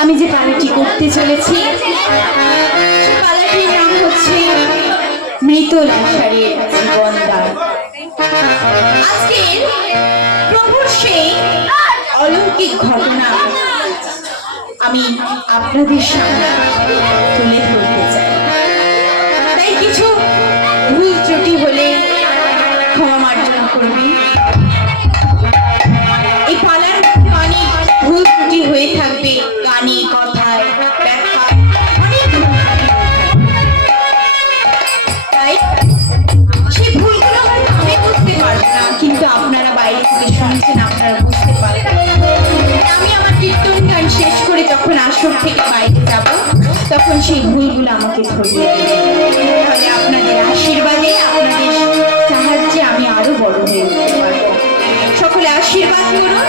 আমি যে পালাটি করতে চলেছি হচ্ছে মৃত সেই অলৌকিক ঘটনা আমি আপনাদের সামনে তুলে ধরতে কিন্তু আপনারা বাইরে থেকে শুনছেন, আপনারা বুঝতে পারবেন। আমি আমার কীর্তন গান শেষ করে যখন আসর থেকে বাইরে যাব, তখন সেই ভুলগুলো আমাকে ধরিয়ে তাহলে আপনাদের আশীর্বাদে, আপনাদের সাহায্যে আমি আরও বড় হয়ে উঠতে সকলে আশীর্বাদ করুন।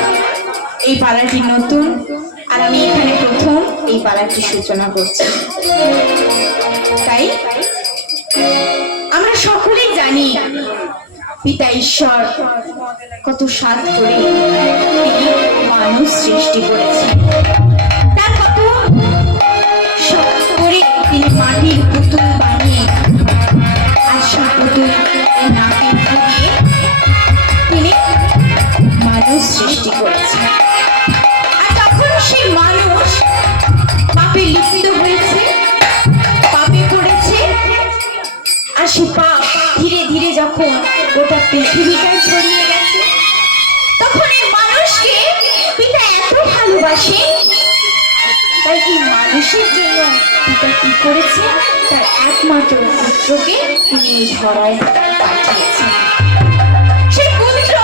এই পাড়াটি নতুন, আর আমি এখানে প্রথম এই পাড়াটির সূচনা করছি। তাই আমরা সকলেই জানি পিতা ঈশ্বর, কত সাত করে মানুষ সৃষ্টি করেছেন তার কত শখ করে তিনি মাটির পুতুল বানিয়ে আশা পুতুল ফুটিয়ে তিনি মানুষ সৃষ্টি করেছেন আর তখন সেই মানুষ পাপে লিপ্ত হয়েছে, পাপে পড়েছে, আর সে পাপ ধীরে ধীরে যখন গোটা পৃথিবীটাই ছড়িয়ে গেছে। তখন এই মানুষকে পিতা এত ভালোবাসে, তাই এই মানুষের জন্য পিতা কি করেছে? তার একমাত্র পুত্রকে তিনি ধরায় পাঠিয়েছেন। পুত্র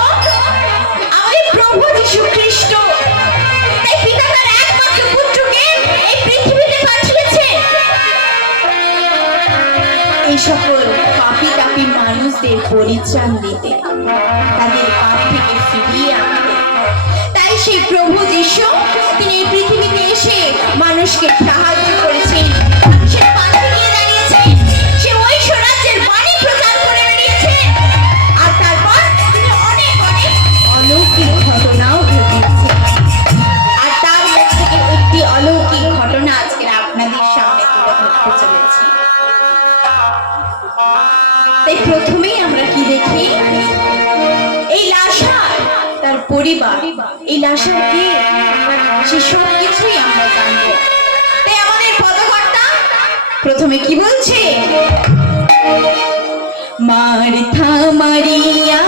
আমাদের প্রভু যীশু এই সকল মানুষদের পরিত্রাণ দিতে তাদের পাপ থেকে ফিরিয়ে আনতে। তাই সেই প্রভু যিশু, তিনি পৃথিবীতে এসে মানুষকে সাহায্য পরিবার এই লাশের কে সে সব কিছুই আমরা জানব? তাই আমাদের পদকর্তা প্রথমে কি বলছে? মার্থা মারিয়া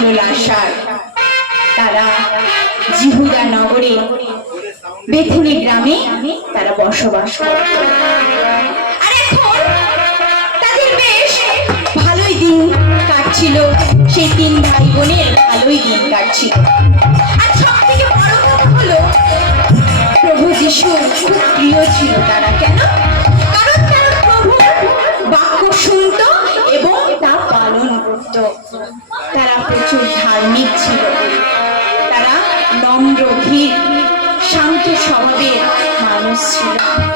ছিল লাশার তারা জিহুদা নগরে বেথুনি গ্রামে তারা বসবাস করত ভালোই দিন কাটছিল। সেই তিন ভাই বোনের ভালোই দিন কাটছিল। প্রভু যিশু খুব প্রিয় ছিল তারা। কেন? প্রচুর ধার্মিক ছিল তারা নম্রধীর শান্ত স্বভাবের মানুষ ছিল।